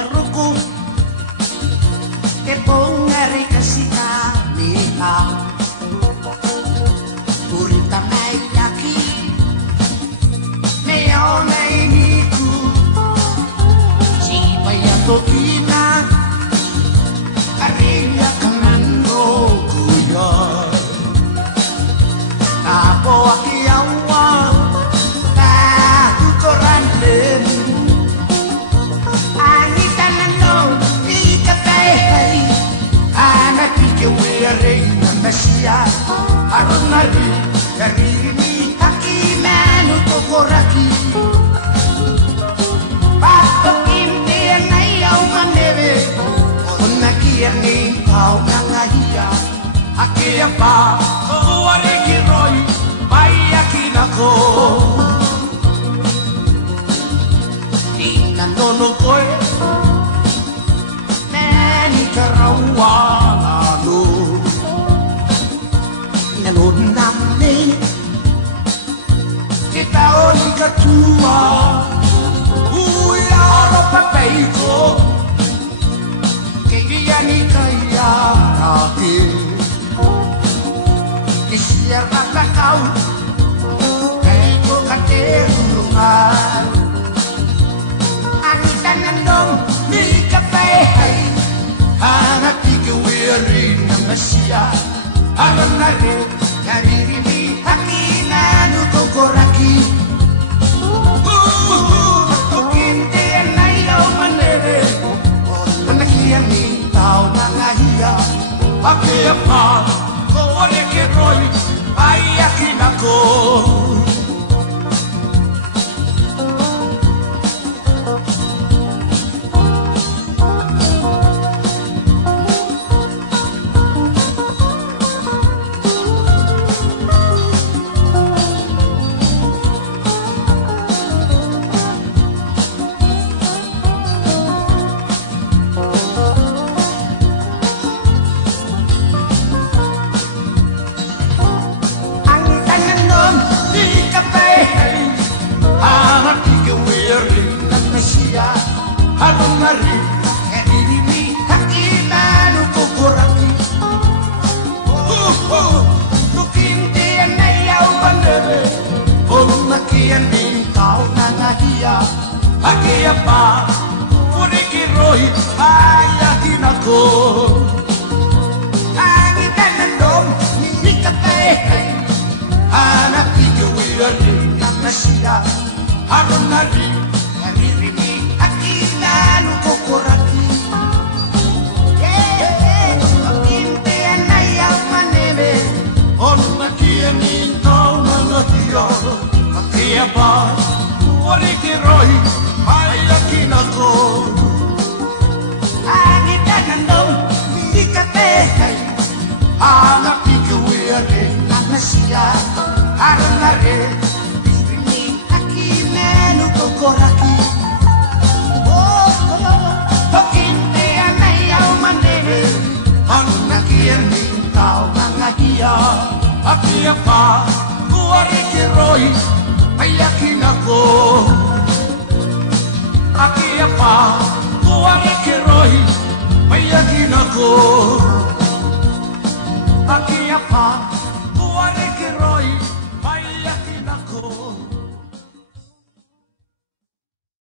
Ruku que pongari kasita niha Purita mai yaki Meo nei niku Chiba ya tokina Ariya kamano kuya Tapo aki awa Tahu koran lemu Mesia arunari karini haki manu tokoraki Pato kimte nai au maneve Onaki ni kau nangahia Haki apa kuare kiroi Pai akinako Ina nono koe Nani karawala no Nanon nami Kita oli katua Uya ro papeiko Kaya ni kaya kaki Kisiar mata kau Kaiko katerungan Angitan nandong Ni kapehai Hangat ikawirin ng Asia Aranare karirimi hakina no kokoraki Tukinte nai au manere Panakian ni tau nangahia Ake apa kore ke roi Ai akinako Harunari karirimi hakina no kokoraki Tukinte nai au bandere Omakian ni kau nangahia Haki apa Kuriki roi ayakinako Angitan nandom nikatehai Anak ikawiri namasia Harunari karirimi Nanu kokoraki Kinte nai au manebe Onumakia ni tau nangahia Haki apa Wariki roi Hai akinako Angitan nandong Nikatehai Anak ikawiri namasia Harunare Irini akinanu kokoraki Aki apa kuare kiroi ayakinako Aki apa kuare kiroi ayakinako Aki apa